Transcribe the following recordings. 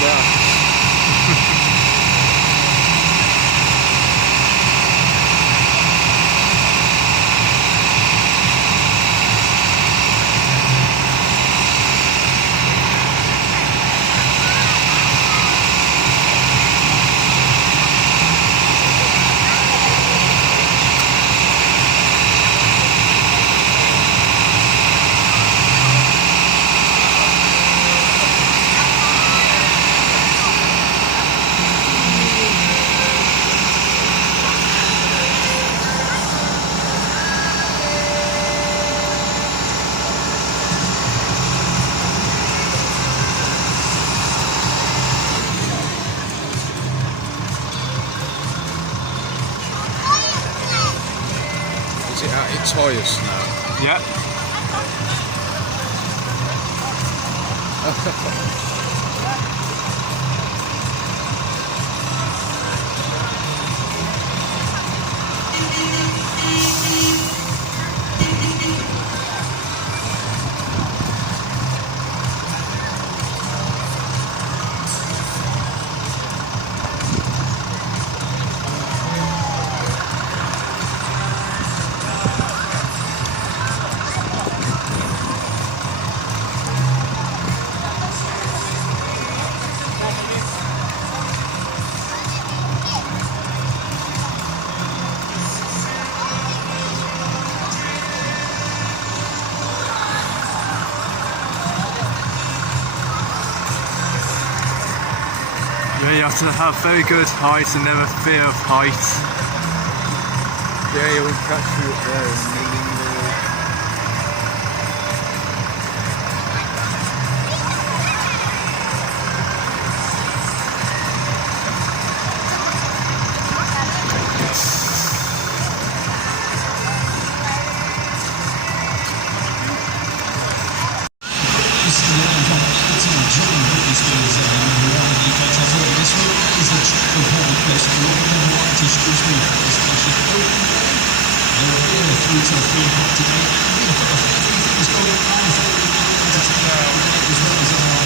Yeah. Is it at its highest now? Yeah. Yeah, you have to have very good height and never fear of height. Yeah, you won't catch you up there in a million years. Shrewsbury Fire Station open today. There will be a 3 till 3 o'clock today. We've got a few things going on for the entertainment as well as our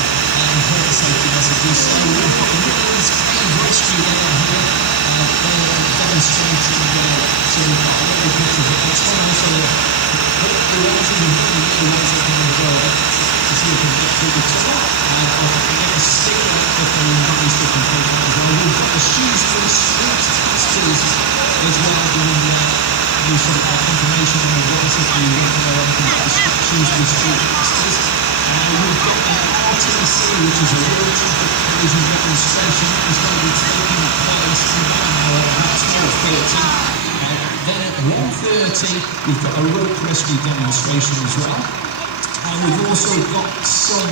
health safety messages. So we've got Women's Cave Rescue down here. They're demonstrating, so we've got a lot of pictures of it. So also the ones who the ones that can go to see if we can get through the tunnel. And if we can get a sticker if they're in nice different places as well. We've got the Shrewsbury Street Tasters as well doing some confirmation on the voice if you want to know anything about the Shrewsbury Street Tasters. We've got the RTC, which is a road traffic collision demonstration that is going to be taking place in about an hour, about 12:30. Then at 1:30 we've got a rope rescue demonstration as well. And we've also got some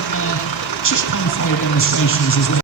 chip pan fire demonstrations as well.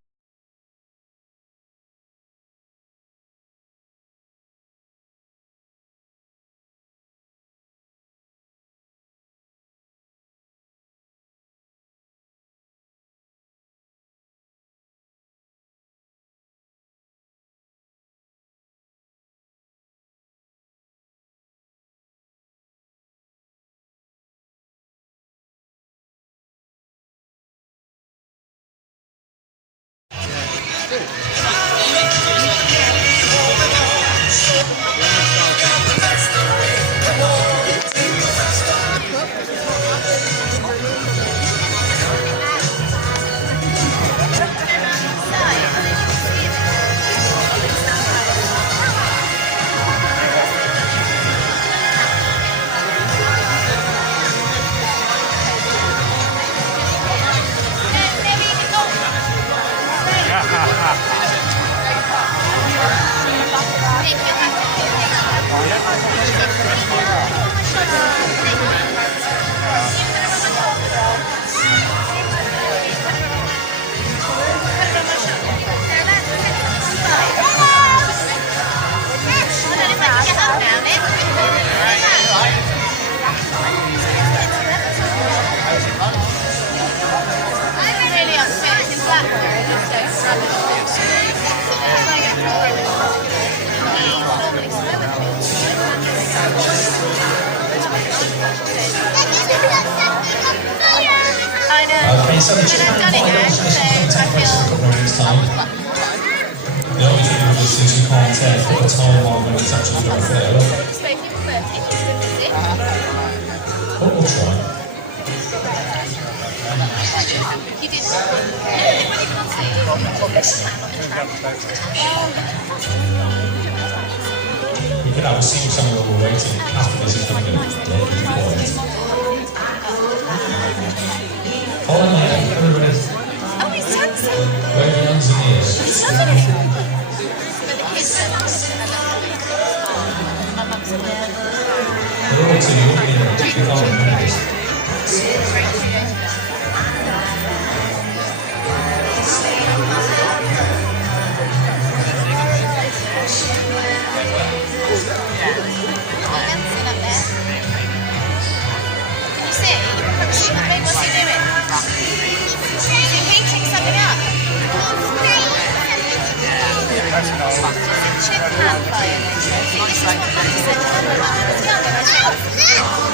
Okay, so the chip pan fire demonstration will take place in a couple of minutes' can't put a time on when it's actually going to fail. But we'll try. You did. We could have a sing song while we're waiting. After this is going to get deadly quiet. Hold on there, everybody. Oh, he's dancing. Wave your hands in the air. He's loving it. But the kids are my mum's a bit. They're all too young, you know. You can't remember this. What's he doing? Is he heating something up? Chip pan fire. See, this is what Mummy said to me when I was younger. I said,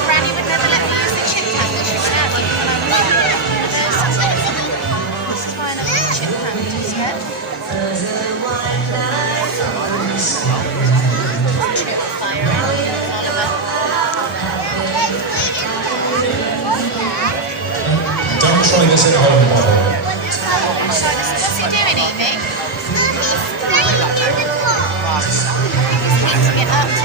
Granny would never let me use the chip pan because she would out even when I was younger. This is why I love the chip pan instead. Chip fire, Oliver. Don't try this at home, Oliver. What's he doing, Evie? He's heating it up to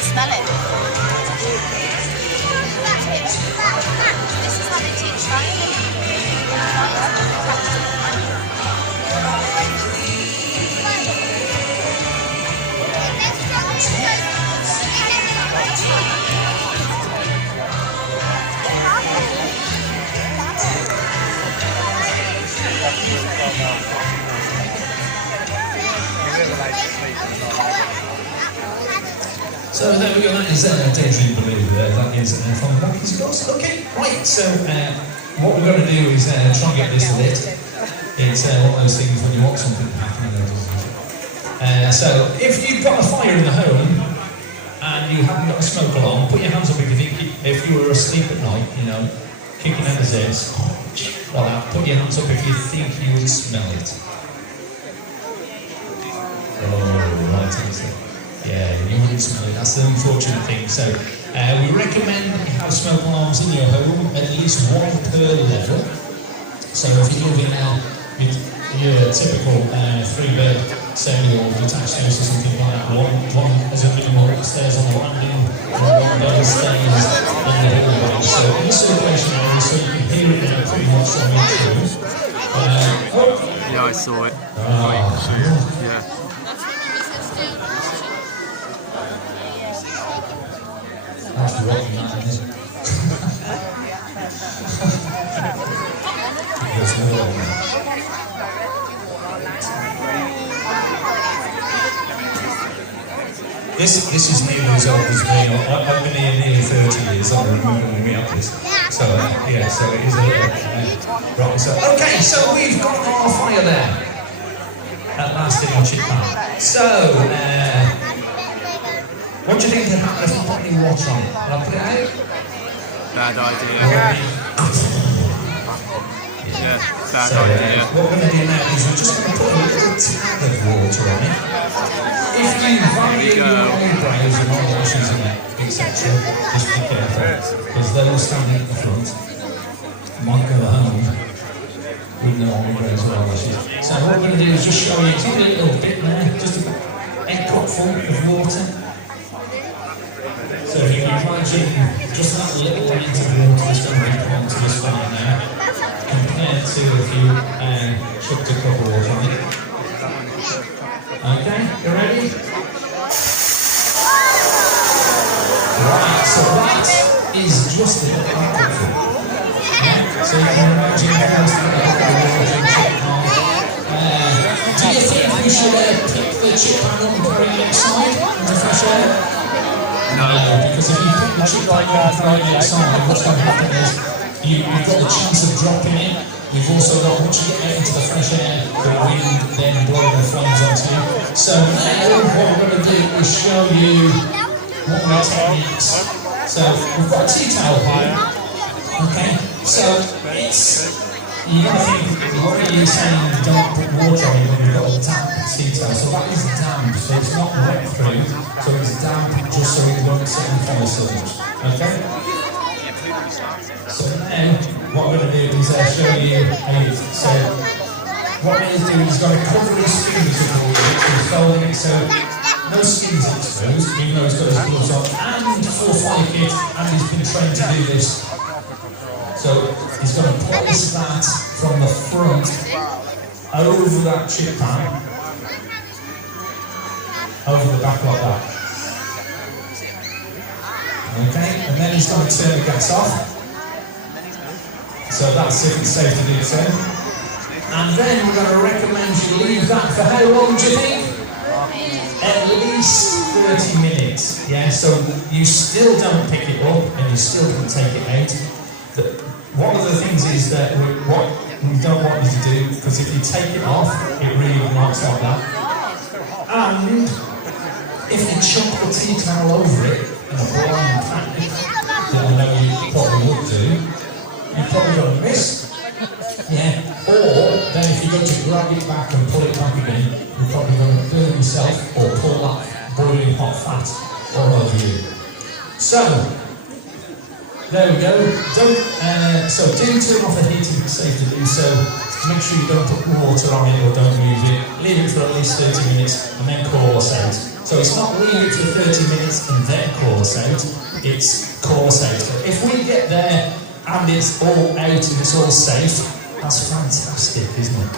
smell it. This is how they teach fire. So there we go, that is Daydream Blue there, that is from the Monkeys, of course. Okay, right, so what we're going to do is try and get this lit. It's one of those things when you want something to happen, doesn't it? So if you've got a fire in the home and you haven't got a smoke alarm, put your hands up if you were asleep at night, you know, kicking out the zits, like that. Put your hands up if you think you would smell it. Oh, right, yeah, you wouldn't smell it. That's the unfortunate thing. So we recommend that you have smoke alarms in your home, at least one per level. So if you're living your typical 3-bed semi or detached house or something like that, one as a minimum upstairs on the landing, one downstairs in the hallway. So in the circulation area, so you can hear it pretty much on your room. Yeah, I saw it. Yeah. That's rotten, that, isn't it? There's more on there. This is nearly as old as me. I've been here nearly 30 years. I remember when we had this. So, yeah, so it is a little right. So, okay, so we've got our fire there. At last in our chip pan. So, what do you think would happen if I put any water on it? Will I put it out? Bad idea. Yeah, bad So, idea. what we're going to do now is we're just going to put a little tad of water on it. If you value your eyebrows and eyelashes and etc., just be careful, because they'll stand at the front. Might go home with no eyebrows or eyelashes. So what we're going to do is just show you, give it a little bit there, just a cupful of water. So if you can find imagine just that little amount of water that's going to be put onto this fire now, compared to if you chucked a cup of water on it. Okay, you ready? Right, so that is just a little handful. Yeah, so you can imagine first the chip pan. Do you think we should pick the chip pan up and put it outside in the fresh air? No, because if you pick the chip pan up and throw it outside, what's going to happen is you've got the chance of dropping it. You've also got, once you get out into the fresh air, the wind then blowing the flames onto you. So now what we're going to do is show you what our techniques. So we've got a tea towel here. Okay, so it's, you're going to think, what are you saying, don't put water on it when you've got a damp tea towel? So that is damp, so it's not wet through, so it's damp just so it won't sit on fire so much. Okay? So now, what I'm going to do is show you how. So what he's doing, he's going to cover his fingers with all of it, so he's folding it so no skin's exposed, even though he's got his gloves on, and full fire kit, and he's been trained to do this. So he's going to place that from the front over that chip pan, over the back like that. Okay, and then he's going to turn the gas off. So that's if it's safe to do so. And then we're going to recommend you leave that for how long do you think? At least 30 minutes. Yeah, so you still don't pick it up and you still don't take it out. One of the things is that what we don't want you to do, because if you take it off, it really works like that. And if you chuck the tea towel over it in a blind panic, that I know you probably would do, you're probably going to miss. Yeah. Or then if you go to grab it back and pull it back again, you're probably going to burn yourself or pull that boiling hot fat all over you. So, there we go. So do turn off the heat if it's safe to do so. Make sure you don't put water on it or don't use it. Leave it for at least 30 minutes and then call us out. So it's not leave it for 30 minutes and then call us out. It's call us out. If we get there and it's all out and it's all safe, that's fantastic, isn't it?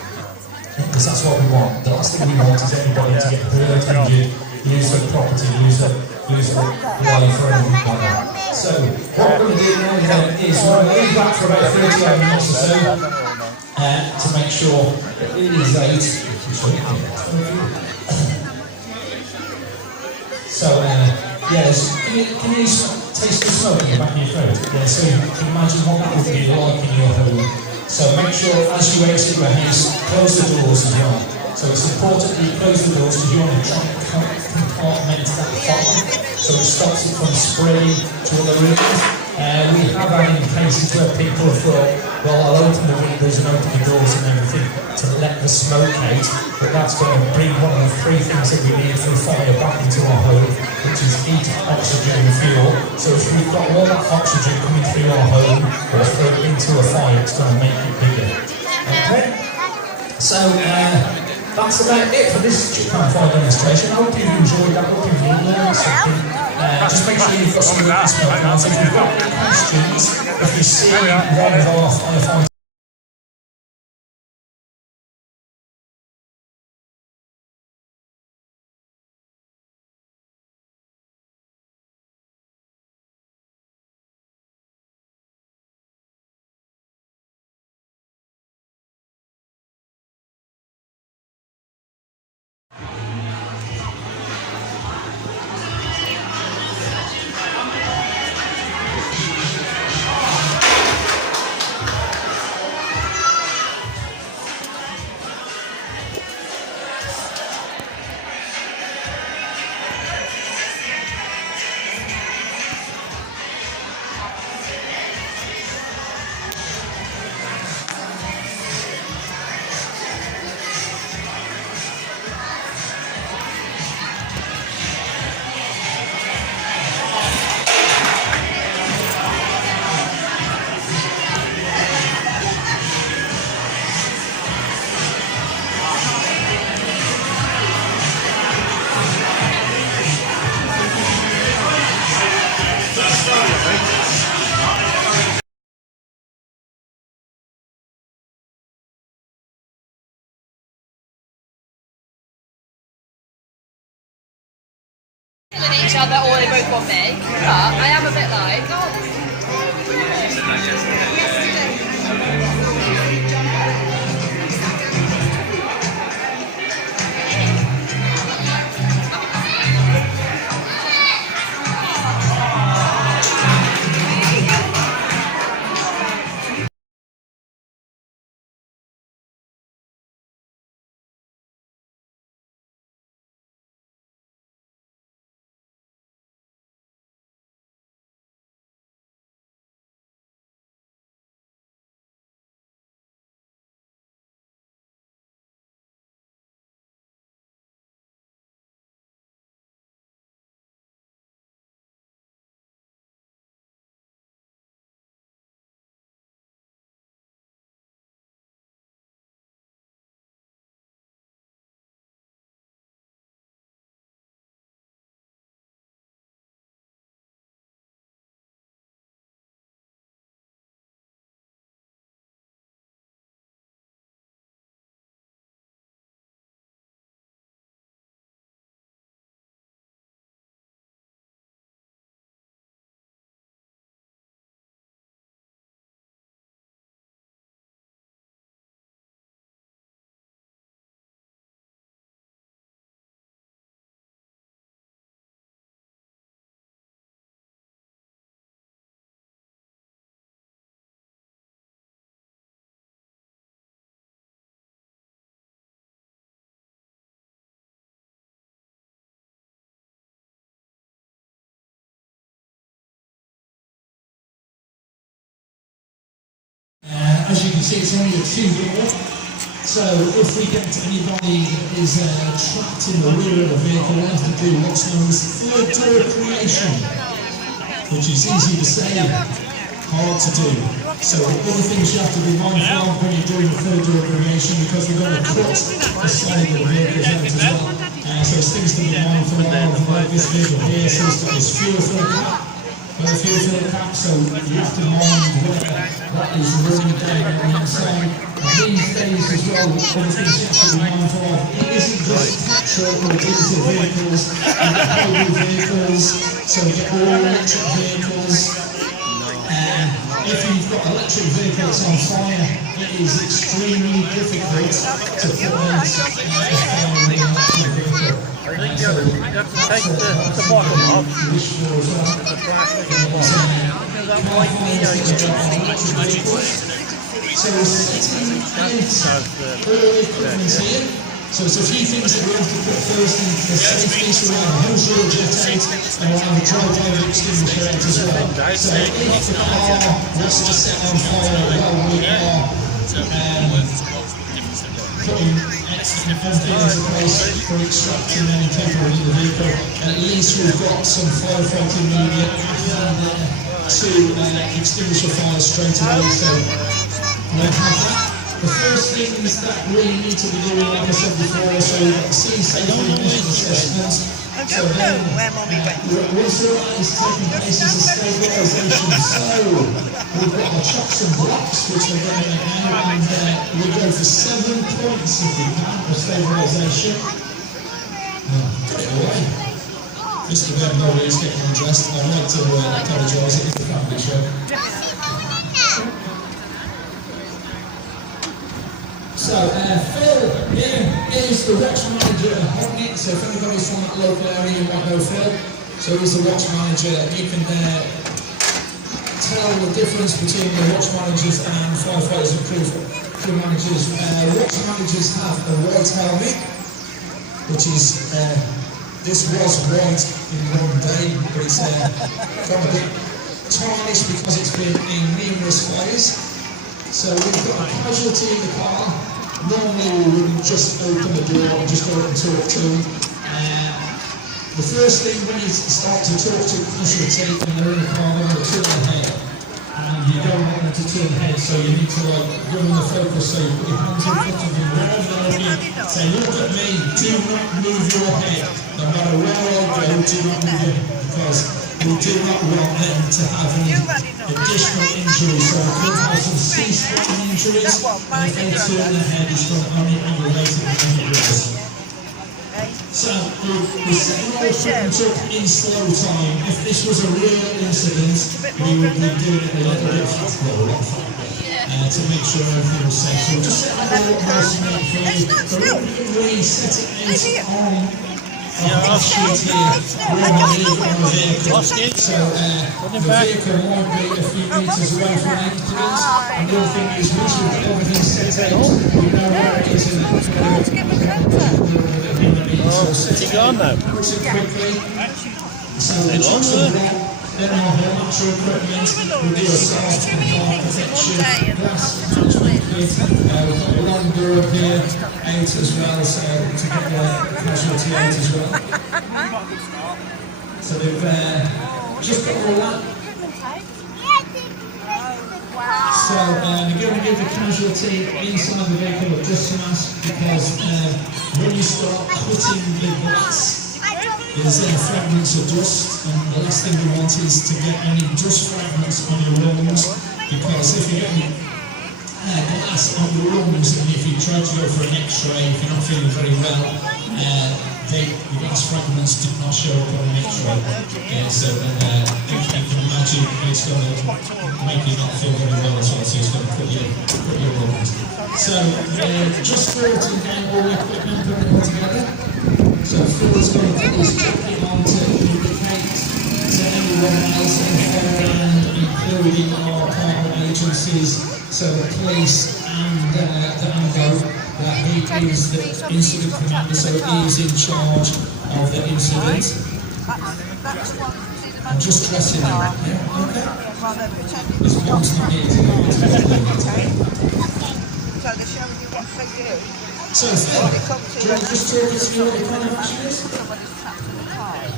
Because that's what we want. The last thing we want is anybody to get hurt, injured, lose their property, lose their life or anything like that. So what we're going to do now is we're going to leave that for about 30 minutes or so to make sure that it is out. So yes, can you taste the smoke in the back of your throat? Yeah, so you can imagine what that would be like in your home. So make sure as you exit your house, close the doors as well. So it's important that you close the doors because you want to try and compartment that fire so it stops it from spreading to other rooms. We have had in cases where people have thought, well, I'll open the windows and open the doors and everything to let the smoke out, but that's going to bring one of the three things that we need for fire back into our home, which is heat, oxygen and fuel. So if we've got all that oxygen coming through our home or through into a fire, it's going to make it bigger. Okay? So that's about it for this chip pan fire demonstration. I hope you've enjoyed that. I hope you've learned something. Just make sure you've got some of this smoke out. If you've got any questions, if you see one of our firefighters each other or they both want me. But I am a bit like, oh, this is As you can see, it's only a two-wheeler, so if we get anybody that is trapped in the rear of the vehicle, we have to do what's known as third door creation, which is easy to say, hard to do. So other things you have to be mindful of when you're doing the third door creation, because we're going to cut the side of the vehicles out as well. So it's things to be mindful of, like this vehicle here, so it's got this fuel fill cap. The fuel fill cap, so you have to mind where that is running down on the inside. And these days as well, other things you have to be mindful of. It isn't just petrol or diesel vehicles, you get hybrid vehicles, so you get all electric vehicles. If you've got electric vehicles on fire, it is extremely difficult to put out a fire in an electric vehicle. You have to take the bottom off, the plastic and the bottom. That white So we're setting out all equipment here. So there's a few things that we have to put first in the safety, so we have a hose reel jet out and we'll have a dry diver extinguisher out as well. So if the car was to set on fire while we are putting extra things in place for extracting any people in the vehicle, at least we've got some firefighting media to extinguish a fire straight away. So we'll have that. The first things that we need to be doing, like I said before, so we've got the sea safety emission assessments. So then, once all that is taking place is a stabilisation. So we've got the chocks and blocks, which we're going to make now, and we go for 7 points if we can of stabilisation. Got it away. Mr. Ben Bowley is getting undressed. I'd like to apologise, it is a family show. So, Phil here is the watch manager at Hognett. So if anybody's from that local area, you might know Phil. So he's the watch manager. You can tell the difference between the watch managers and firefighters and crew managers. Watch managers have a white helmet, which is, this was white in one day, but it's gone a bit tarnished because it's been in numerous fires. So we've got a casualty in the car. Normally we wouldn't just open the door and just go and talk to them. The first thing when you start to talk to casualty when they're in the car, they're going to turn their head. And you don't want them to turn head, so you need to give them the focus, so you put your hands in front of them, wherever they're looking, say, look at me, do not move your head. No matter where I go, do not move your head, because we do not want them to have any additional injuries. So we could have some C-spine injuries, and if they turn their head, it's going to only aggravate it and make it worse. So the second equipment took in slow time. If this was a real incident, we would be doing it a little bit faster, a lot faster, to make sure everything was safe. So we'll just set the door nice and neat for you. But we can really set it out on a sheet here. We're on a vehicle. So the vehicle might be a few metres away from the incident. And the other thing is, once we've got everything set out, we know where it is in It's gone now. quickly. So we took some rock, then our electro equipment, we do a soft and fire protection, glass management kit, we've got a long door here, out as well, so to get the casualty out as well. So we've just got all that. So you're going to give the casualty inside the vehicle a dust mask, because when you start cutting the glass, there's fragments of dust, and the last thing we want is to get any dust fragments on your lungs, because if you get glass on your lungs, and if you try to go for an x-ray, if you're not feeling very well, the glass fragments do not show up on an x-ray. So you can imagine it's going to make you not feel very well as well, so it's going to cut your lungs. So just filtering down all the equipment, put it all together. So Phil's going to put his jacket on to indicate to anyone else in the fairground, including our partner agencies, so the police and the AMBO, that he is the incident commander, so he is in charge of the incident. I'm just dressing him, yeah? Okay. This one's not here today. So they're showing you what they do. So Phil, do you want to just talk us through what the plan of action is? Somebody's trapped in the car.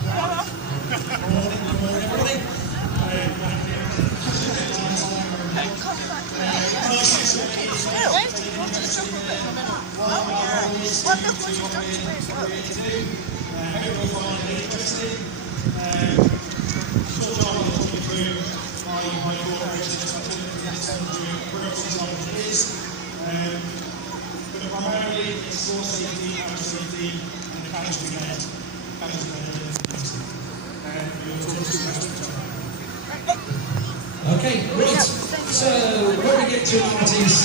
Still, what does jump a bit in a minute? Oh yeah. Well, look what you've done to me as well. Okay, right. So when we get to RTC,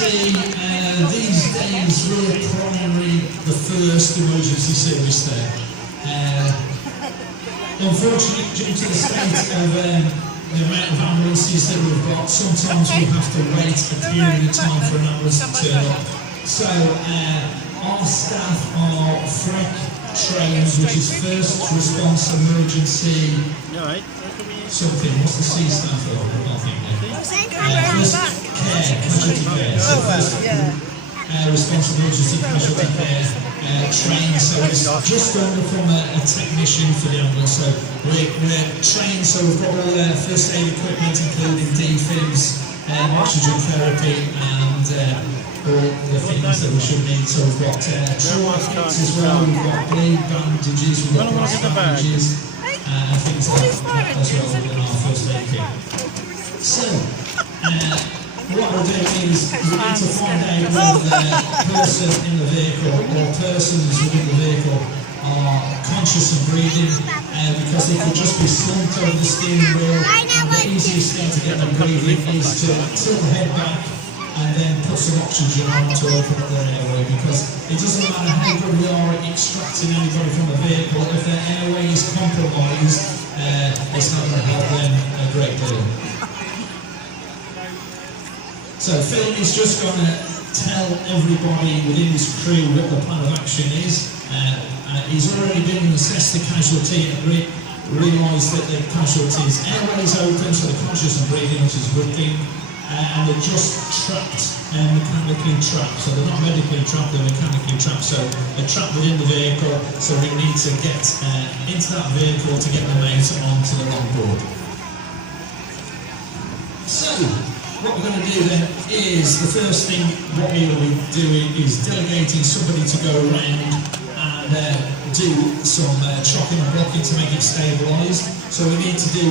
these days we're primarily the first emergency service there. Unfortunately, due to the state of the amount of ambulances that we've got, sometimes we have to wait a period of time for an ambulance to turn up. So our staff are FREC trained, which is First Response Emergency something. What's the C stand for? I can't think now. First care, casualty care. So first response emergency casualty care trained. So it's just under from a technician for the ambulance. So we're trained. So we've got all first aid equipment, including defibs, oxygen therapy, and all the things that we should need. So we've got trauma kits as well. We've got bleed bandages. We've got glass bandages. And things like that as well in our first aid kit. So, what we'll do is we need to find out whether the person in the vehicle or persons within the vehicle are conscious and breathing, because they could just be slumped over the steering wheel, and the easiest thing to get them breathing is to tilt the head back and then put some oxygen on to open up their airway, because it doesn't matter how good we are at extracting anybody from the vehicle, if their airway is compromised, it's not going to help them a great deal. So Phil is just going to tell everybody within his crew what the plan of action is. He's already been and assessed the casualty and realised that the casualty's airway is open, so they're conscious and breathing, which is a good thing. And they're just trapped, mechanically trapped. So they're not medically trapped, they're mechanically trapped. So they're trapped within the vehicle, so we need to get into that vehicle to get them out onto the longboard. So, what we're going to do then is, the first thing what we will be doing is delegating somebody to go around and do some chopping and blocking to make it stabilised. So we need to do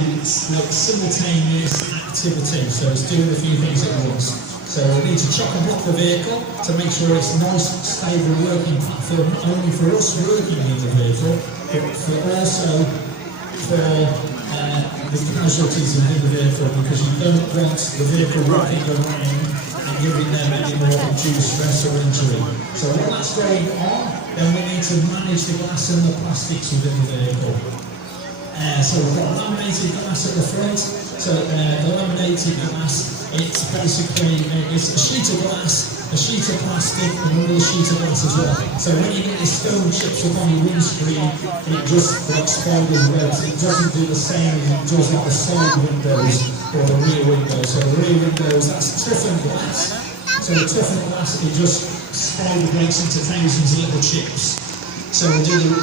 like simultaneous activity, so it's doing a few things at once. So we need to chock and block the vehicle to make sure it's a nice, stable working platform, not only for us working in the vehicle, but for also for the casualties within the vehicle, because you don't want the vehicle rocking around and giving them any more undue stress or injury. So while that's going on, then we need to manage the glass and the plastics within the vehicle. So we've got laminated glass at the front. So the laminated glass, it's basically it's a sheet of glass, a sheet of plastic, and another sheet of glass as well. So when you get your stone chips up on your windscreen, it just like spiders webs. It doesn't do the same as it does like the side windows or the rear windows. So the rear windows, that's toughened glass. So the toughened glass, it just spider breaks into thousands of little chips. So we'll do the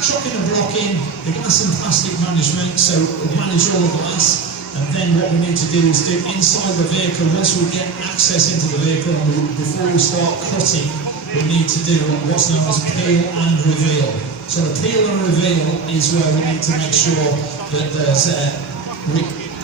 chocking and blocking, the glass and plastic management, so we'll manage all the glass, and then what we need to do is do inside the vehicle, once we get access into the vehicle, and before we start cutting, we need to do what's known as peel and reveal. So the peel and reveal is where we need to make sure that there's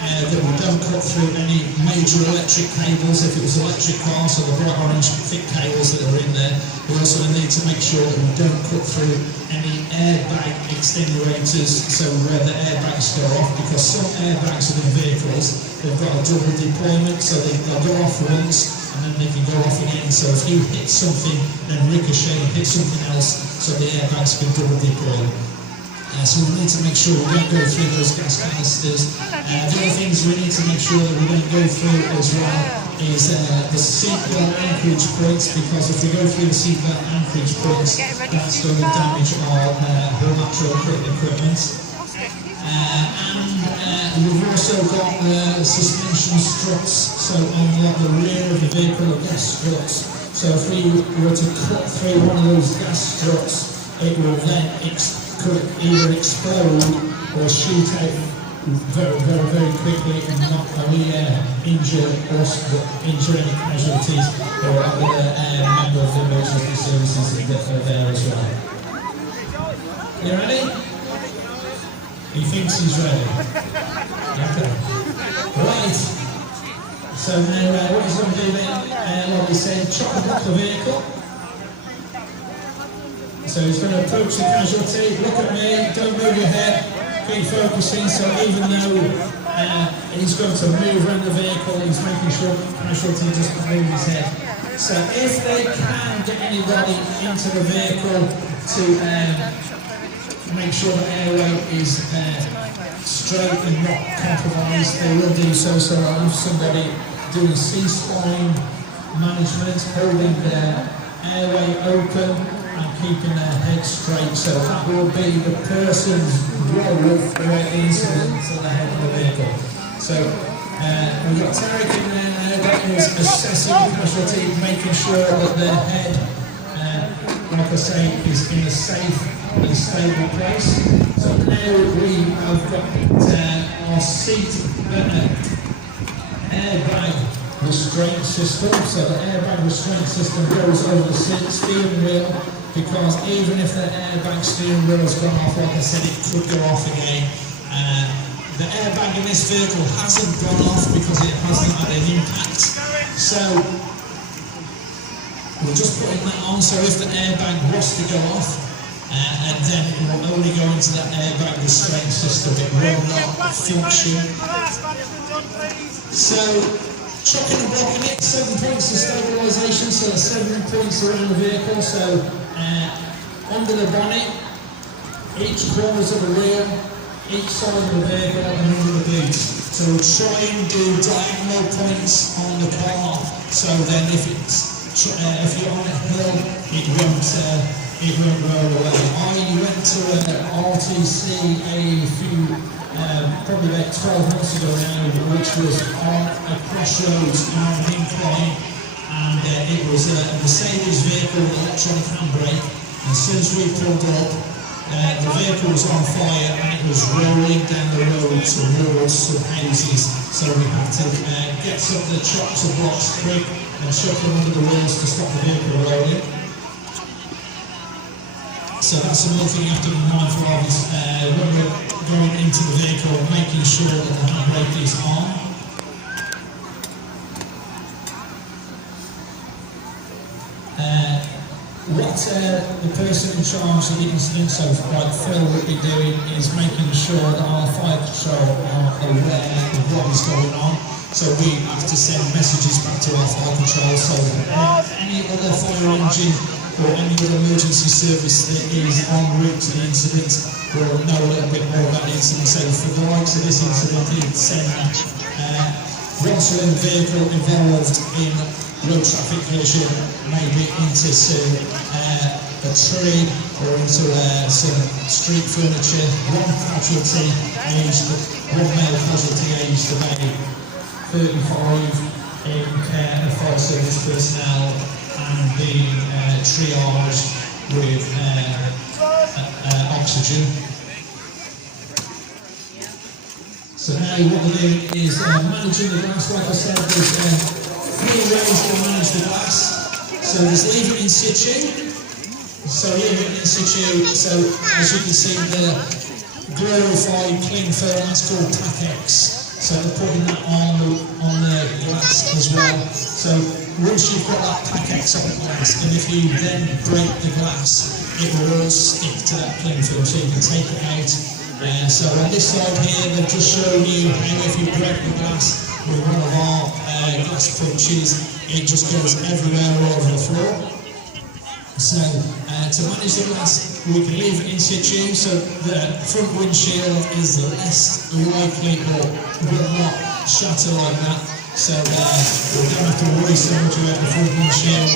that we don't cut through any major electric cables if it was an electric car, so the bright orange thick cables that are in there. We also need to make sure that we don't cut through any airbag extenuators, so where the airbags go off, because some airbags within vehicles, they've got a double deployment, so they'll go off once and then they can go off again. So if you hit something, then ricochet and hit something else, so the airbags can double deploy. So we need to make sure we don't go through those gas canisters. The other things we need to make sure that we don't go through as well is the seatbelt anchorage points, because if we go through the seatbelt anchorage points, that's going to damage our lateral equipment. And we've also got suspension struts, so on the rear of the vehicle, the gas struts. So if we were to cut through one of those gas struts, it will then could either explode or shoot out very quickly and not only injure us but injure any casualties or other member of the emergency services that are there as well. You ready? He thinks he's ready. Okay. Right. So now what he's going to do then, like we said, chock and block the vehicle. So he's going to approach the casualty, look at me, don't move your head, keep focusing. So even though he's going to move around the vehicle, he's making sure the casualty doesn't move his head. So if they can get anybody into the vehicle to make sure the airway is straight and not compromised, they will do so. So I'll have somebody doing C-spine management, holding their airway open and keeping their head straight. So that will be the person's role throughout the incident at the head of the vehicle. So we've got Tarek in there now, that is assessing the casualty, making sure that their head, like I say, is in a safe and stable place. So now we have got our seat airbag restraint system. So the airbag restraint system goes over the steering wheel, because even if the airbag steering wheel has gone off, like I said, it could go off again. The airbag in this vehicle hasn't gone off because it hasn't had an impact. So we're just putting that on, so if the airbag was to go off, and then it will only go into that airbag restraint system, it will not function. So chocking and blocking it, 7 points of stabilisation, so 7 points around the vehicle. So under the bonnet, each corners of the rear, each side of the vehicle, and under the boots. So we'll try and do diagonal points on the car, so then if you're on a hill, it won't roll away. I went to RTC probably about 12 months ago now, which was on a crossroads on an incline, and it was a Mercedes vehicle with electronic handbrake. As soon as we pulled up, the vehicle was on fire and it was rolling down the road towards some houses. So we had to get some of the chocks and blocks quick and chuck them under the wheels to stop the vehicle rolling. So that's another thing you have to be mindful of, is when we're going into the vehicle, making sure that the handbrake is on. what the person in charge of the incident, so like Phil, will be doing is making sure that our fire control are aware of what is going on. So we have to send messages back to our fire control, so any other fire engine or any other emergency service that is en route to the incident will know a little bit more about the incident. So for the likes of this incident, it's send once a vehicle involved in road traffic collision, maybe into a tree or into some street furniture. One casualty aged, one male casualty aged about 35 in care of fire service personnel and being triaged with oxygen. So now what we're doing is managing the glass. Like I said, there's 3 ways to manage the glass. So there's leave it in situ. So leave it in situ. So as you can see, the glorified cling film, that's called Patex. So they're putting that on the glass as well. So once you've got that Patex on the glass, and if you then break the glass, it will all stick to that cling film, so you can take it out. So on this side here, they've just shown you how if you break the glass with one of our glass punches, it just goes everywhere all over the floor. So to manage the glass, we can leave it in situ, so the front windshield is less likely or will not shatter like that. So we don't have to worry so much about the front windshield.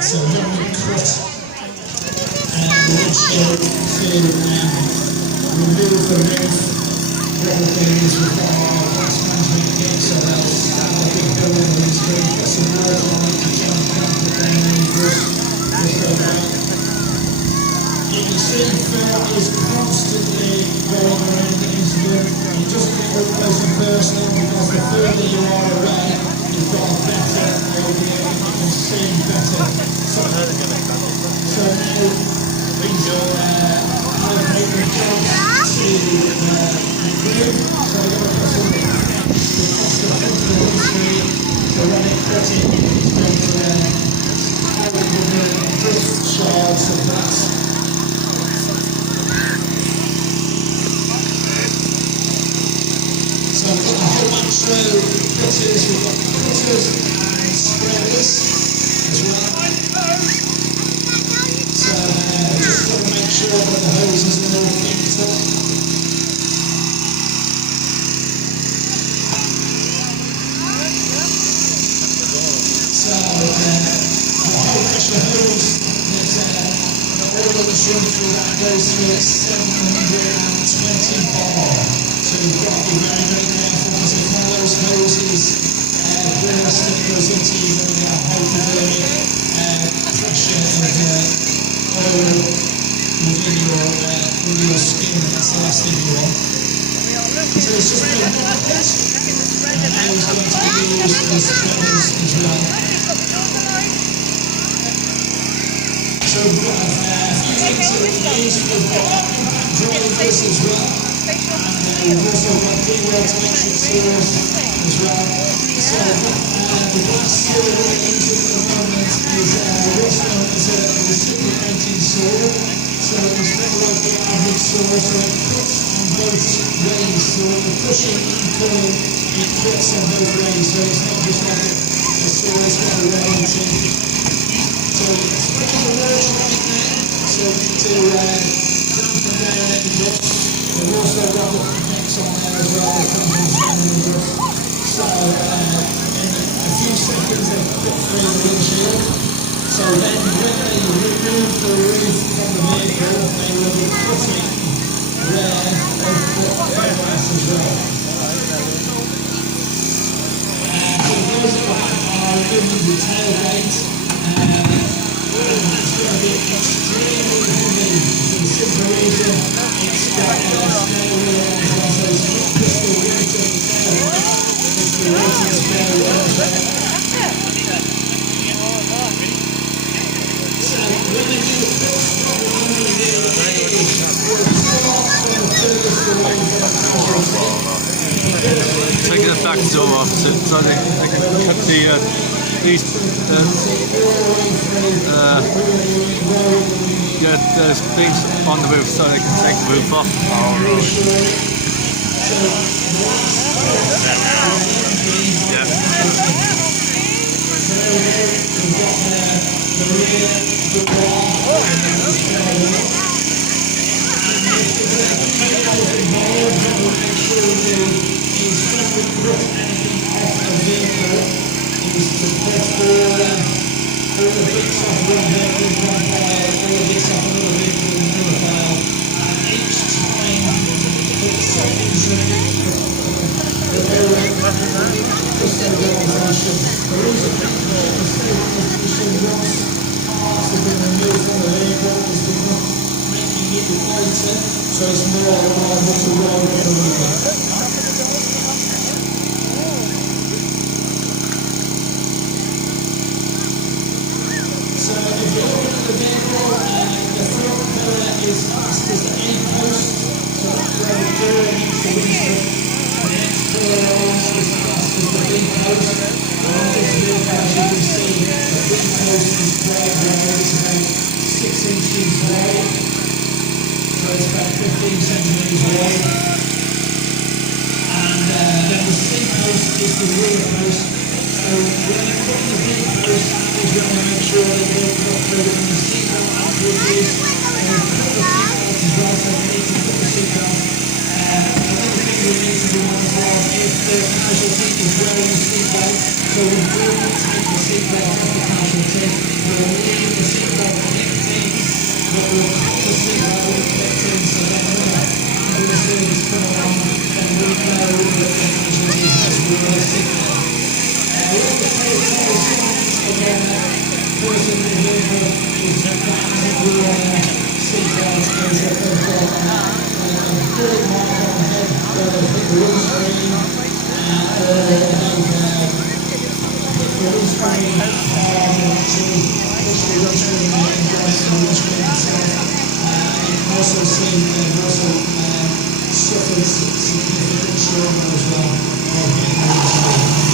So when we cut the windshield to remove the roof, what we'll do is we've got our glass management kit, so they'll stand a big building on the screen, put some water on it, and try and damp it down and brush go down. You can see Phil is constantly going around the incident. You just get up close and personal, because the further you are away, you've got a better idea, you can see better. So now these are allocated jobs to the crew. So we're going to put some across the front of the windscreen, so when it cuts it, it's going to hold the dust shards of glass. So we've got the whole match row cutters, we've got cutters and sprayers as well. So just got to make sure that the hoses are all kinked up. So the whole pressure hose that all of the run through that goes through at 720 bar. So you've got to be very, very careful, because if one of those hoses bursts and it goes into you, you're going to get a hypodermic pressure of oil within your skin, and that's the last thing you want. So it's just a rocket, and now it's going to be used as spreaders as well. So we've got a few things that we use. We've got impact drivers as well, and we've also got D-Works electric saws as well. So the glass that we're running into at the moment is what's known as a reciprocating saw. So it's not like the average saw, so it cuts on both ways. So when you're pushing and pulling, it cuts on both ways. So it's not just like a saw that's got a round tip. So it's putting the water on it now, so to dampen down any dust. We've also got the Patex on there as well, that dampens down any dust. So in a few seconds they've put through the windshield. So then when they remove the roof from the vehicle, they will be cutting where they've put their glass as well. So those at the back are removing the tailgate. And that's going to be extremely heavy for the simple reason it's got a scale wheel on as well, so it's not just the weight of the tailgate, it's the weight of the scale wheel as well. So when they do the first stop, what we normally do is we'll start from the furthest away from the casualty. Taking the back door off so they can cut the these get those things on the roof so they can take the roof off. So it's more reliable to roll in the weekend. So if you look at the vehicle, the front pillar is classed as the A post, so that's where the door meets the windscreen. The next pillar is classed as the B post. And on this vehicle, as you can see, the B post is quite wide, it's about 6 inches wide. So it's about 15 centimetres wide. And then the C post is the rear post. So when you put the B post, is going to make sure that they're properly when the seatbelt operates. And we put the seatbelt as well, so we need to put the seatbelt. Another thing we need to be mindful of if the casualty is wearing the seatbelt. So we will take the seatbelt off the casualty. We'll leave the seatbelt clipped in. But we'll cut the seatbelt when it clips in, so then when the service come along, then we know that the casualty has worn a seatbelt. All the police again, person in the vehicle is that hasn't worn a seatbelt, there's a big mark on the head where they hit the windscreen, or they have hit the windscreen hard and actually pushed the windscreen out and grabbed the windscreen itself. You can also see they've also suffered significant trauma as well while hitting the windscreen.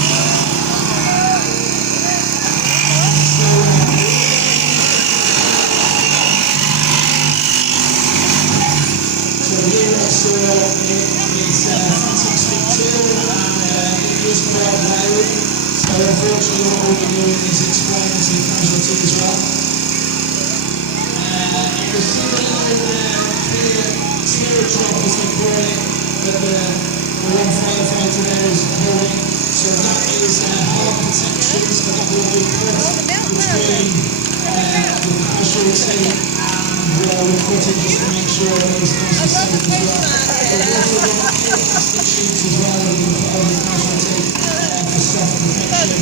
It's a fantastic tool and it is quite varied. So unfortunately what we'll be doing is explaining to the casualty as well. You can see the little clear teardrop as they call it that the one firefighter there is holding. So that is hard protection, so that will be put between the casualty and where we put it just to make sure that it's nice and safe as well. We've also got plastic sheets as well that we put over the casualty for soft protection.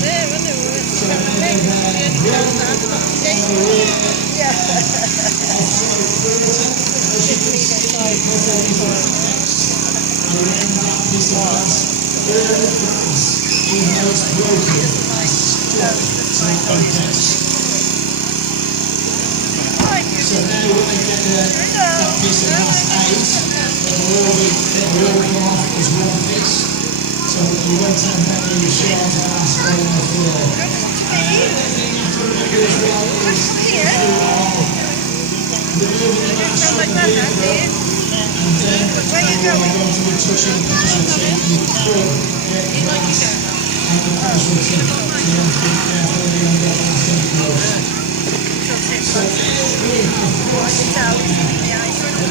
So they've rolled on the rear off-side quarter. As you can see, because there is a fence around that piece of glass, all the glass, even though it's broken, is stuck to that fence. So now when they get that piece of glass out, it will all come off as one piece. So you won't have any shards of glass falling on the floor. The thing you have to remember as well is if you are removing the glass from the vehicle and then you are going to be touching the casualty, you could get glass on the casualty. So you have to be careful that you don't get glass on the clothes. So here we have got the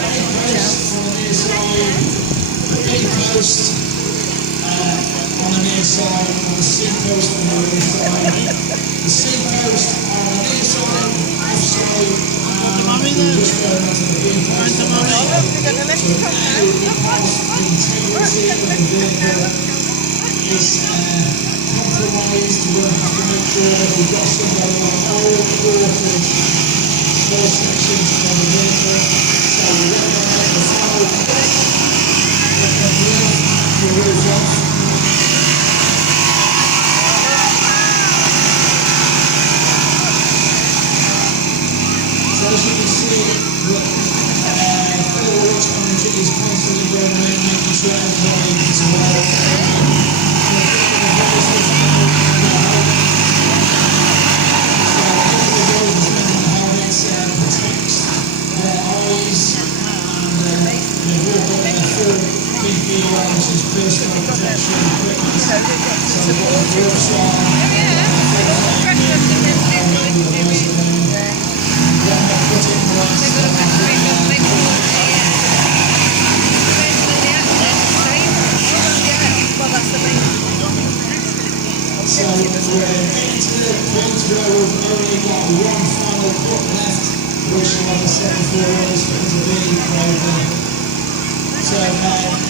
A post on the near side, the B post on the near side, and the C post on the near side. The C post on the near side, offside, and we're just going on to the B post on the side. So now the past integrity of the vehicle is compromised. We're going to have to make sure that we've got somebody on all quarters, four sections of the vehicle. So we're going to have the final test. We're going to lift the roof off. So as you can see, look, Phil Watch Manager is constantly going around making sure everybody is well. So we're getting to the point where we've only got one final cut left, which, like I said before, is going to be so Phil,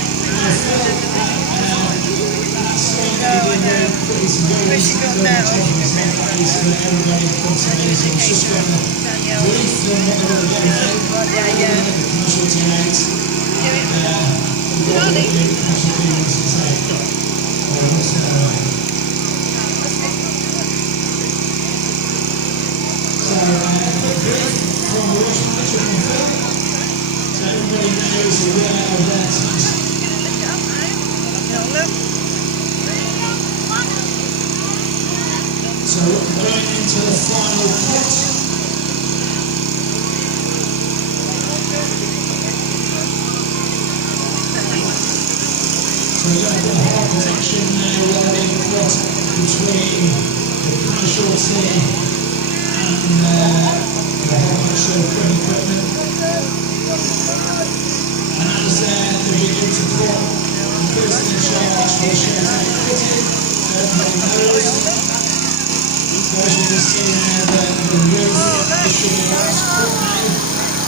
that's something that we did put it together. So everybody comes to me, so I'm just going to brief them what they're going to do now. We're going to get the casualty out. We've got to get the casualty out to say, what's that? So, a brief from the Russian Metro Phil, so everybody knows where of their task. So, going into the final cut. So, we've got the hard protection now being cut between the casualty and the actual equipment. And as they begin to put the person in charge will shout out footing, everybody knows. As you can see now, the roof should be last cut now,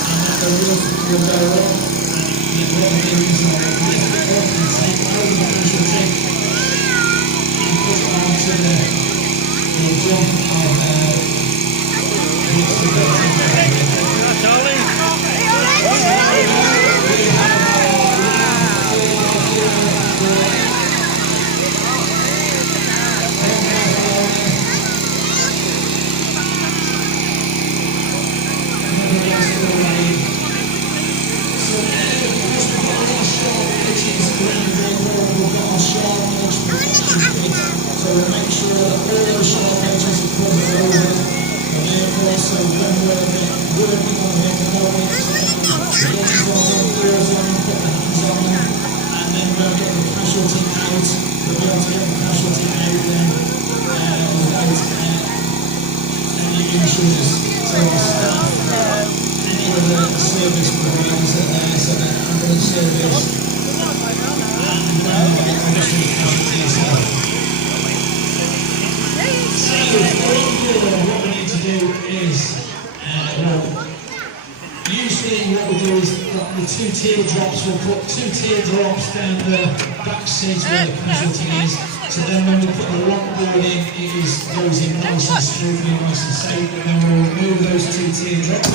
and then the roof will go up, and what they do is lift it up and take over the casualty and put it onto the dump of so we make sure that all those sharp edges are covered over. And then also when we're working on it, go into the hands on them, put the hands on them, and then we'll get the casualty out. We'll be able to get the casualty out then without any injuries to our staff, any of the service providers that are there, so the ambulance service, and obviously the casualty itself. So, what we need to do is, usually what we do is the two teardrops, we'll put two teardrops down the back seat where the casualty is, so then when we put the longboard in, it goes in nice and smoothly, nice and safe, and then we'll remove those two teardrops.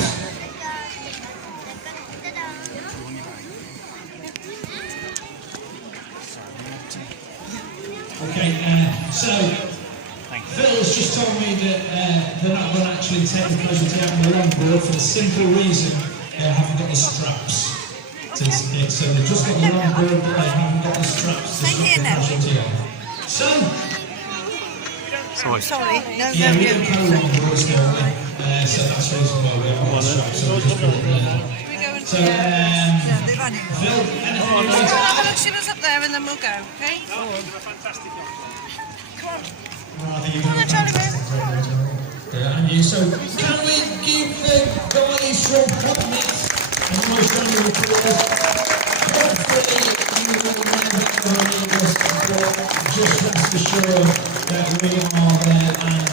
Okay, so Phil has just told me that they're not going to actually take the casualty out on the longboard for the simple reason they haven't got the straps. So they've just got the longboard, but they haven't got the straps to stop the casualty on. So, Sorry, no, yeah, we don't go longboards, don't we? So that's the reason why we haven't got the straps. So we just put them there. So, Phil, anything you want to add? Shoot us up there and then we'll go, okay? Fantastic. Come on. Come on, Charlie, and you. So, can we give the guys from Hotmix a nice round of applause? Hopefully, you will never need us, but just rest assured that we are there and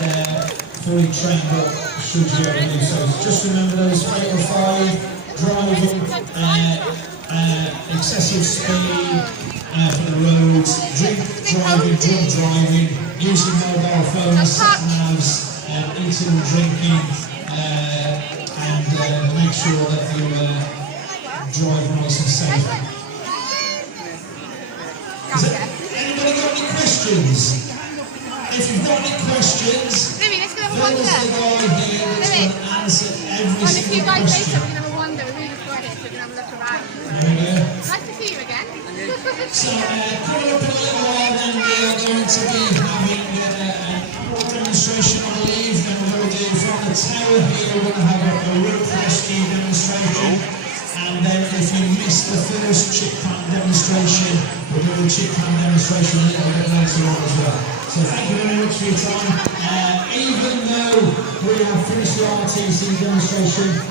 fully trained up should you ever do so. Just remember those fatal 5, driving, excessive speed for the roads, drink driving, using mobile phones, sat-navs, eating and drinking, and make sure that you drive nice and safe. Anybody got any questions? If you've got any questions, Phil's the guy here that's going to answer every single question. We're going to have a wander. We're really excited. We're going to have a look around. There we go. Nice to see you again. So, coming up in a little while, then we are going to be having a demonstration, I believe. Then we're going to do from the tower here, we're going to have a roof rescue demonstration. And then if you missed the first chip pan demonstration, we'll do the chip pan demonstration a little bit later later on as well. So thank you very much for your time. Even though we have finished the RTC demonstration,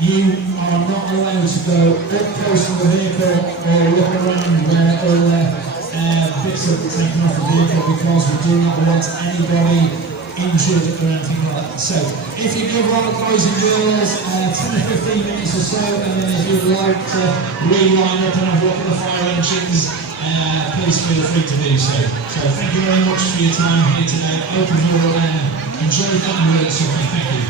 you are not allowed to go up close to the vehicle or look around where other bits are taken off the vehicle, because we do not want anybody injured or anything like that. So if you give our guys and girls 10 or 15 minutes or so, and then if you'd like to reline up and have a look at the fire engines, please feel free to do so. So thank you very much for your time here today. I hope you all enjoyed that and learned something. Thank you.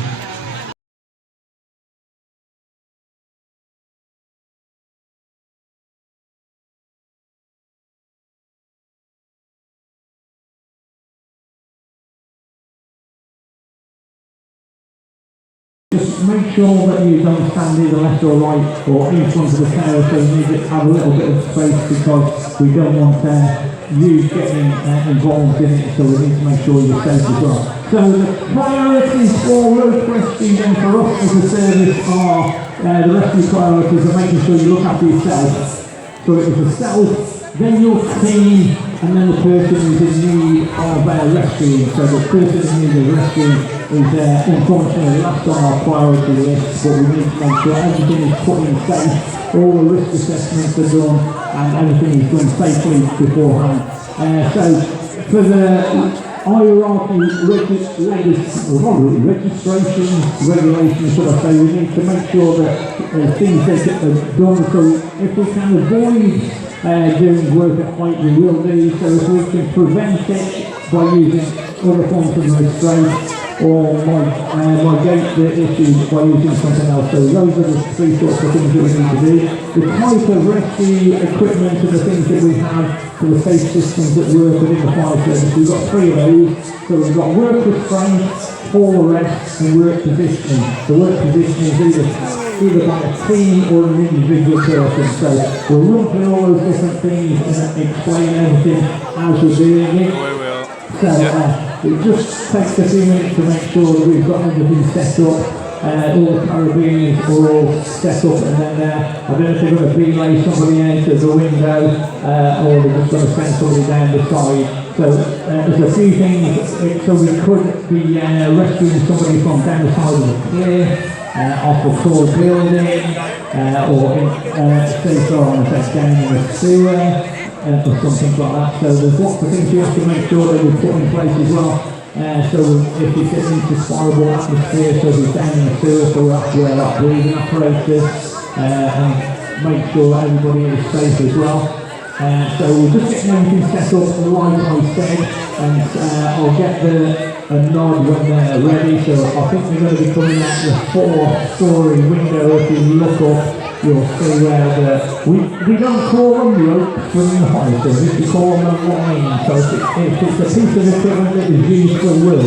Just make sure that you don't stand either left or right or in front of the tower, so you need to have a little bit of space, because we don't want you getting involved in it, so we need to make sure you're safe as well. So the priorities for road rescue then for us as a service are, the rescue priorities are making sure you look after yourself. So it was yourself, then your team, and then the person who's in need of rescuing. So the person in need of rescuing is unfortunately last on our priority list, but we need to make sure everything is put in safe, all the risk assessments are done, and everything is done safely beforehand. So for the hierarchy registration regulations, should I say, we need to make sure that things are done. So if we can avoid doing work at height, we will do. So if we can prevent it by using other forms of restraint, or mitigate the issues by using something else. So those are the three sorts of things that we need to do. The type of rescue equipment and the things that we have for the safe systems that work within the fire service, we've got three of those. So we've got work restraint, fall arrest, and work positioning. The work positioning is either by a team or an individual person. So we'll run through all those different things and explain everything as we're doing it. So it just takes a few minutes to make sure that we've got everything set up, all the carabiners are all set up, and then I don't know if they're going to belay somebody out of the window, or they're just going to send somebody down the side. So there's a few things, so we could be rescuing somebody from down the side of the cliff, off a tall building, or say for on down in the sewer, or something like that. So there's lots of things you have to make sure that we put in place as well. So if you get into spirable atmosphere, so we're down in the sewer, so we have to wear that breathing apparatus, and make sure that everybody is safe as well. So we're just getting everything set up like I said, and I'll get a nod when they're ready. So I think they're going to be coming out the 4-story window. If you look up, you'll see where we don't call them ropes within the fire service, we call them a line. So if it's a piece of equipment that is used for work,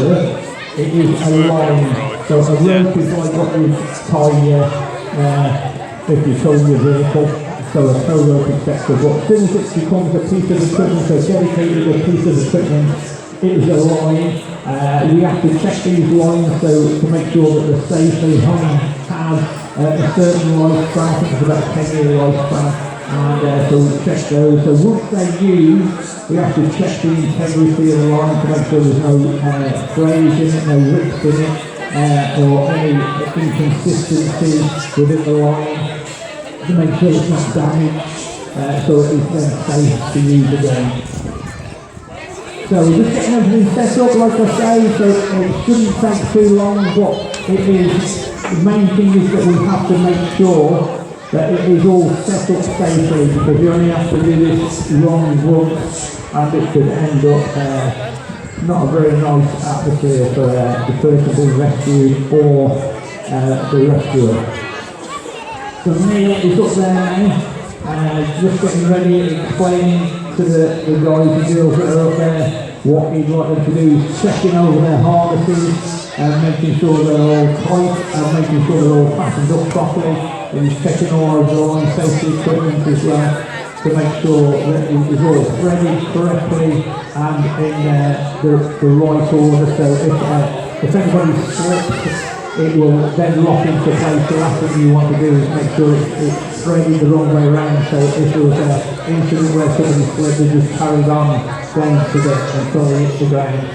it is a line. So a rope is like what you tie if you tow your vehicle. So a tow rope, etc. But as soon as it becomes a piece of equipment, so dedicated a piece of equipment, it is a line. We have to check these lines so to make sure that they're safe. They have a certain lifespan, I think it's about a 10-year lifespan, and so we check those. So once they're used, we have to check the integrity of the line to make sure there's no frays in it, no rips in it, or any inconsistencies within the line, to make sure it's not damaged, so it is then safe to use again. So we're just getting everything set up, like I say, so it shouldn't take too long, but it is, the main thing is that we have to make sure that it is all set up safely, because you only have to do this wrong once, and it could end up not a very nice atmosphere for the person being rescued or the rescuer. So Neil is up there now, just getting ready, explaining to the guys and girls that are up there what he'd like them to do, is checking over their harnesses and making sure they're all tight and making sure they're all fastened up properly, and he's checking all our drawing safety equipment as well to make sure that it is all threaded correctly and in the right order. So if anybody slips it will then lock into place. The last thing you want to do is make sure it's threaded the wrong way around, so if there was an incident where somebody slipped, they just carried on going to until they hit the ground.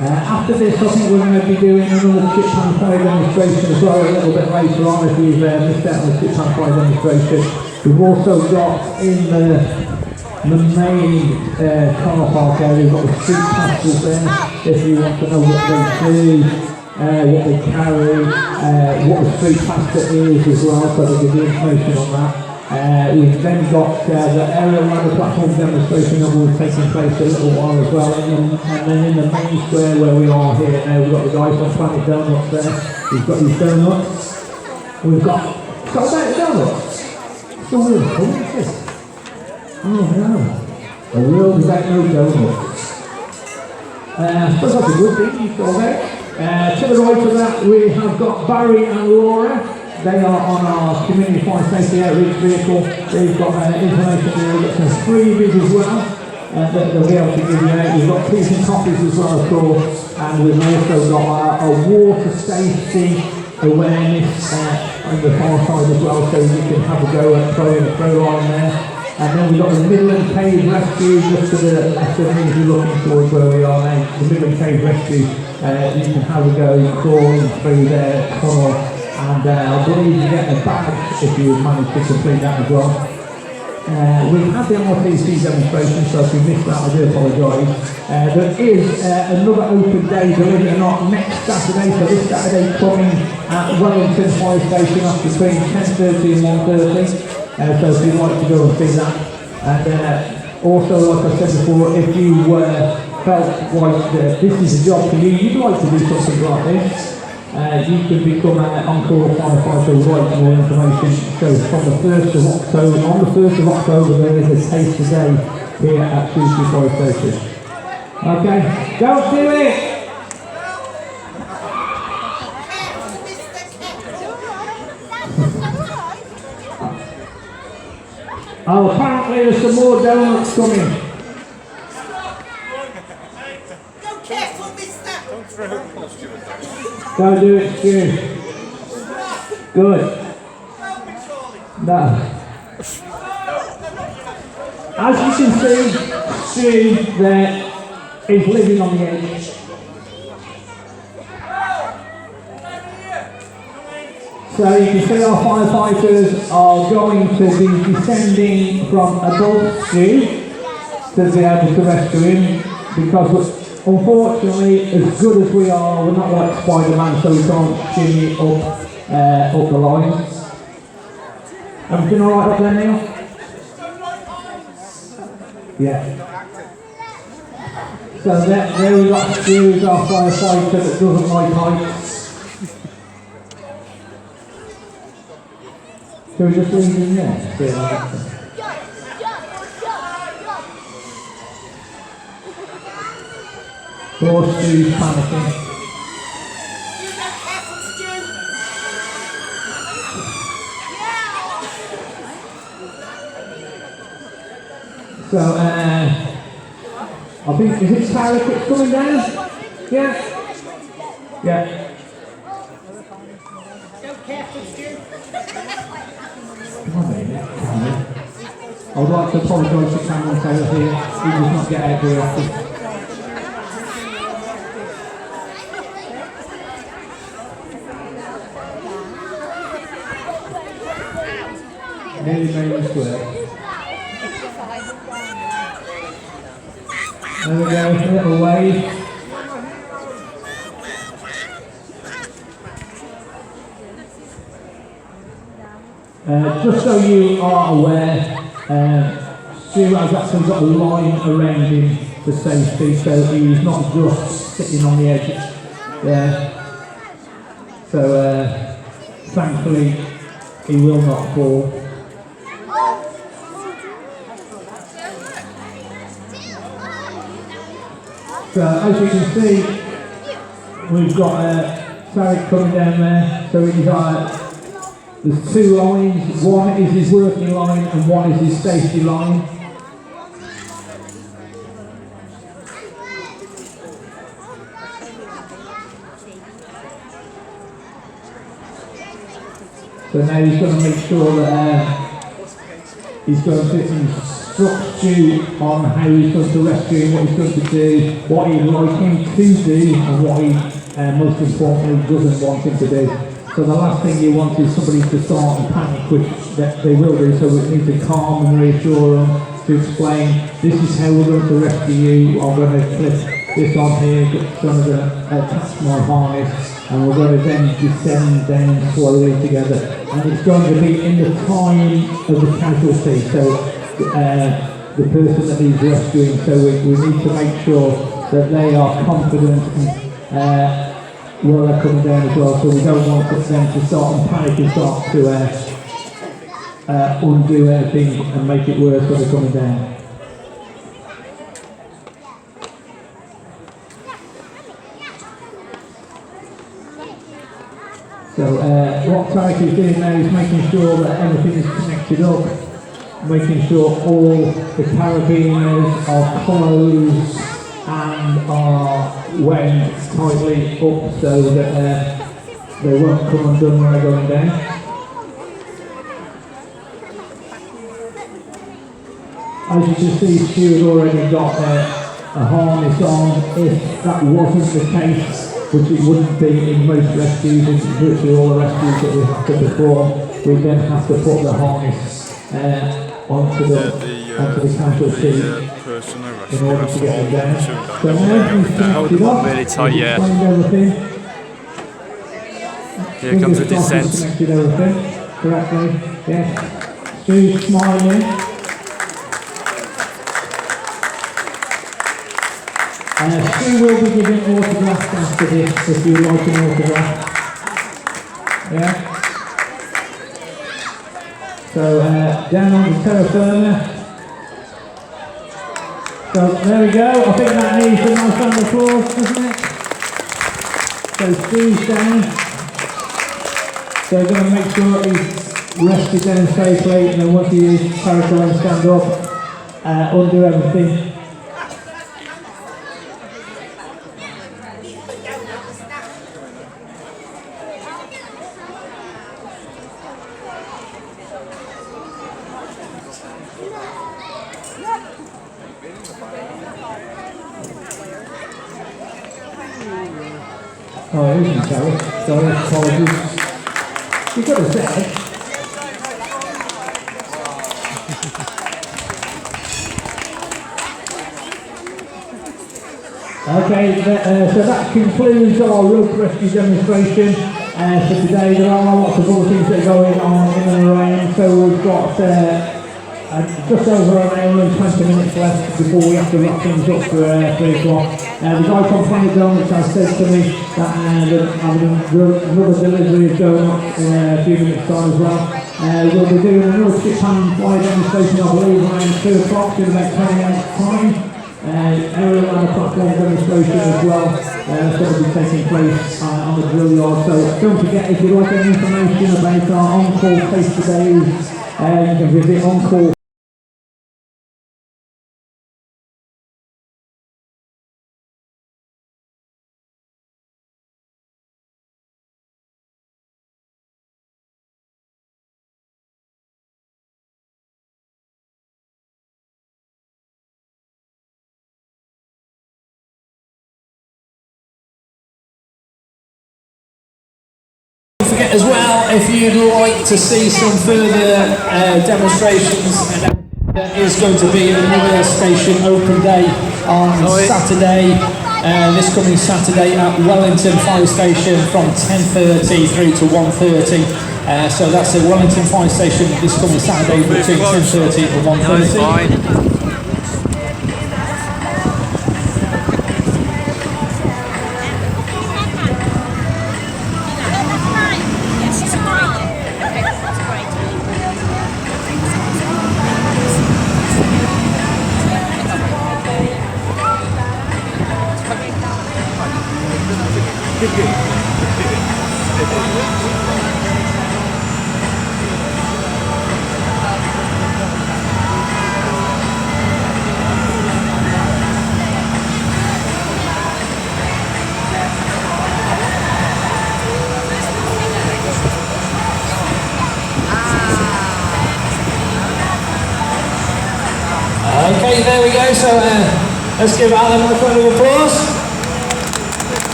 After this, I think we're going to be doing another chip pan fire demonstration as well a little bit later on if you've missed out on the chip pan fire demonstration. We've also got in the main car park area, we've got the street pastors there if you want to know what they do, what they carry, what the street pastor is as well, so they give you information on that. We've then got the area around the platform demonstration that will be taking place a little while as well, and then in the main square where we are here now, we've got the guy from Planet Donuts there. We've got his donuts. We've got sold out donuts. Still really cool, isn't it? Oh no, a world without no donuts. I suppose that's a good thing, you sold out. To the right of that, we have got Barry and Laura. They are on our community fire safety outreach vehicle. They've got information there, we've got some freebies as well that they'll be able to give you out. We've got teas and coffees as well, of course, and we've also got a water safety awareness on the far side as well, so you can have a go at throwing a throw line there. And then we've got the Midland Cave Rescue, just to the left of me if you're looking towards where we are now. The Midland Cave Rescue, you can have a go crawling through their tunnel. And I believe you get a badge if you manage to complete that as well. We've had the MRTC demonstration, so if you missed that, I do apologise. There is another open day, believe it or not, next Saturday, so this Saturday coming at Wellington Fire Station up between 10:30 and 1:30. So if you'd like to go and see that. And also, like I said before, if you felt like this is a job for you, you'd like to do something like this, you can become an on-call firefighter right more information. So from the 1st of October, on the 1st of October, there is a taste today here at Shrewsbury Fire Station. Okay, don't do it! Oh, apparently there's some more donuts coming. Go careful, mister. Don't throw it. Don't do it, Stu. Good. No. As you can see, Stu there is living on the edge. So you can see our firefighters are going to be descending from above Stu to be able to rescue him, because unfortunately, as good as we are, we're not like Spider-Man, so we can't shimmy up the line. Everything alright up there, Neil? Yeah. So there we've got Stu, who's our firefighter that doesn't like heights. So we just leave him there? Poor Stu's panicking. So, I think, is it Tyler Quick coming down? Yeah? Yeah. Go careful, Stu. I would like to apologise to Cameron Taylor here. He does not get out very often. Nearly made me swear. There we go, a little wave. Just so you are aware, Stu has actually got a line around him for safety, so he's not just sitting on the edge there. So thankfully he will not fall. So as you can see, we've got Tarek coming down there, so he's there's two lines, one is his working line and one is his safety line. So now he's going to make sure that he's going to instruct you on how he's going to rescue him, what he's going to do, what he'd like him to do, and what he, most importantly, doesn't want him to do. So the last thing you want is somebody to start and panic, which they will do, so we need to calm and reassure them, to explain, this is how we're going to rescue you, I'm going to clip this on here, going to attach my harness, and we're going to then descend down slowly together. And it's going to be in the time of the casualty, so the person that he's rescuing, so we need to make sure that they are confident and while they're coming down as well, so we don't want them to start and panic and start to undo anything and make it worse when they're coming down. So what Tarek is doing now is making sure that everything is connected up, making sure all the carabiners are closed and are wound tightly up so that they won't come undone when they're going down. As you can see, Stuart already got a harness on. If that wasn't the case, which it wouldn't be in most rescues, in virtually all the rescues that we have to perform, we then have to put the harness onto the casualty in order to get them down. So now he's connected up, really tight, he's yeah. explained everything. Here comes the descent. He's connected everything correctly, yes. Stu's smiling. Stu will be giving autographs after this if you like an autograph. Yeah. So down on the terra firma. So there we go. I think that needs a nice round of applause, doesn't it? So Stu's down. So we're going to make sure he's rested down safely, and then once he is, Tarek will stand up, undo everything. Oh, it isn't Tarek. Sorry, apologies. You've got to say. Okay, so that concludes our rope rescue demonstration for today. There are lots of other things that are going on in and around, so we've got just over an hour and 20 minutes left before we have to wrap things up for 3 o'clock. The guy from Planet Donuts has said to me that another delivery is going up in a few minutes time as well. We'll be doing another chip pan fire demonstration, I believe, around 2 o'clock in about 20 minutes time. Aerial and a platform demonstration as well. That's going to be taking place on the drill yard. So don't forget, if you'd like any information about our on-call taster days, you can visit on-call. Forget as well, if you'd like to see some further demonstrations, there is going to be another station open day on Saturday, this coming Saturday at Wellington Fire Station from 10:30 through to 1:30. So that's at Wellington Fire Station this coming Saturday between 10:30 and 1:30. there we go. So let's give Alan a round of applause.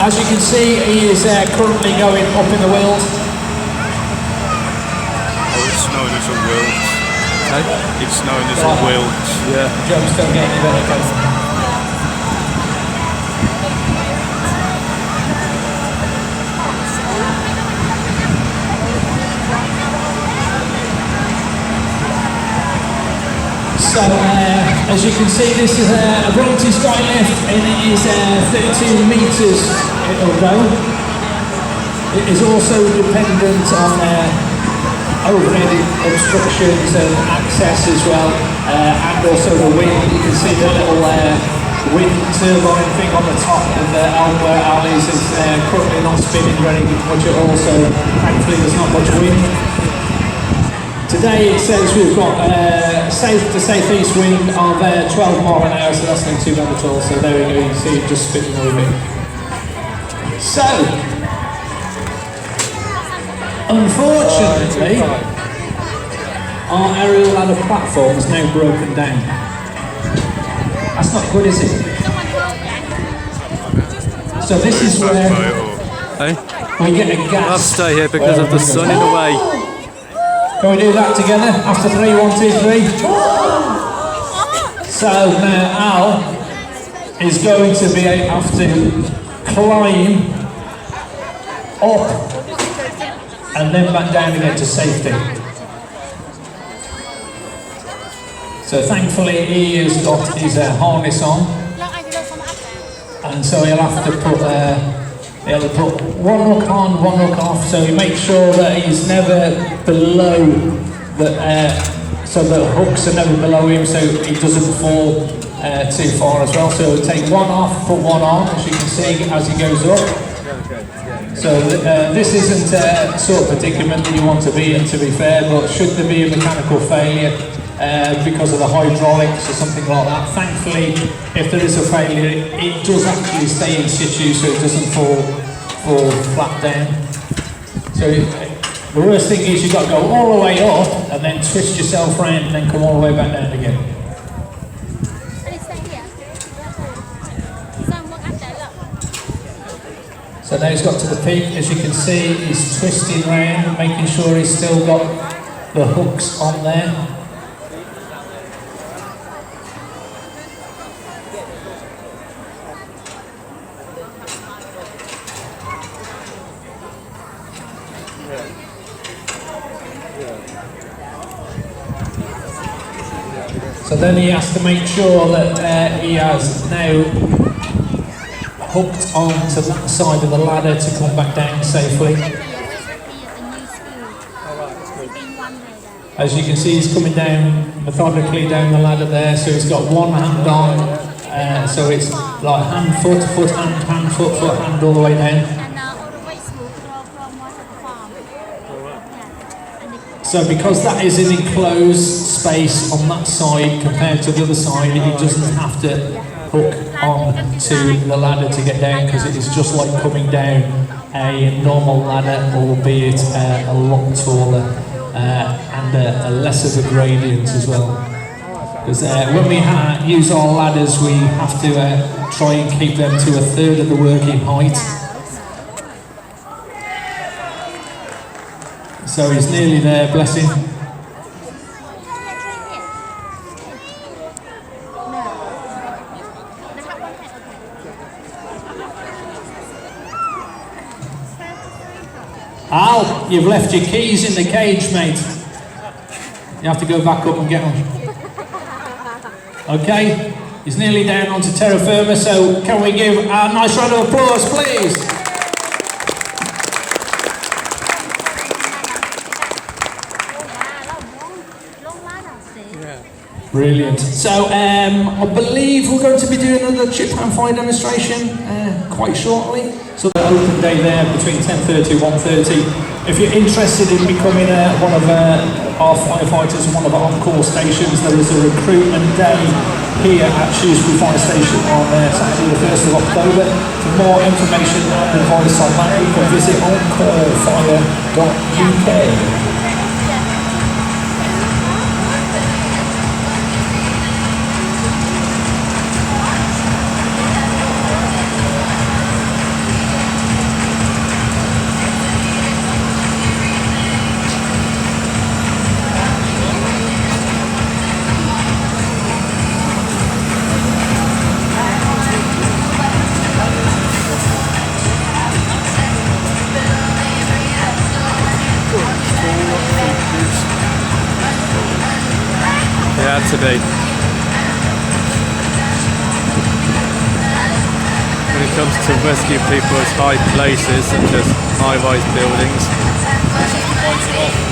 As you can see, he is currently going up in the world. Oh, it's known as a wilt. It's known as a wilt. Yeah. The joke's still getting a bit of So, as you can see, this is a Bronte skylift, and it is 32 metres it'll go. It is also dependent on overhead obstructions and access as well, and also the wind. You can see the little wind turbine thing on the top of the where Ali's is currently not spinning very much at all, so thankfully there's not much wind. Today it says we've got south to southeast wind of 12 mile an hour, so that's not too bad at all. So there we go, you can see it just spinning a little bit. So, unfortunately, our aerial ladder platform is now broken down. That's not good, is it? So this is where we get a gas. I'll stay here because of the sun in the way. Can we do that together? After 3, 1, 2, 3. So now Al is going to have to climb up and then back down again to safety. So thankfully he has got his harness on, and so he'll have to put one hook on, one hook off, so he makes sure that he's never below the, so the hooks are never below him, so he doesn't fall too far as well. So he'll take one off, put one on, as you can see as he goes up. So this isn't a sort of predicament that you want to be in, to be fair, but should there be a mechanical failure because of the hydraulics or something like that, thankfully if there is a failure it does actually stay in situ, so it doesn't fall flat down. So the worst thing is you've got to go all the way up and then twist yourself round and then come all the way back down again. So now he's got to the peak, as you can see he's twisting round, making sure he's still got the hooks on there. So then he has to make sure that he has now hooked onto that side of the ladder to come back down safely. As you can see, he's coming down methodically down the ladder there, so he's got one hand on, so it's like hand, foot, foot, hand, foot, foot, hand, all the way down. So because that is an enclosed space on that side compared to the other side, he doesn't have to hook on to the ladder to get down, because it is just like coming down a normal ladder, albeit a lot taller and a less of a gradient as well. Because when we use our ladders, we have to try and keep them to a third of the working height. So he's nearly there, bless him. Al, you've left your keys in the cage, mate. You have to go back up and get them. Okay, he's nearly down onto terra firma, so can we give a nice round of applause, please? Brilliant. So I believe we're going to be doing another chip hand fire demonstration quite shortly. So the open day there between 10:30 and 1:30. If you're interested in becoming one of our firefighters in one of our on-call stations, there is a recruitment day here at Shrewsbury Fire Station on Saturday the 1st of October. For more information and advice on that, you can visit oncallfire.uk. glad to be. When it comes to rescue people at high places such as high-rise buildings, Points it off.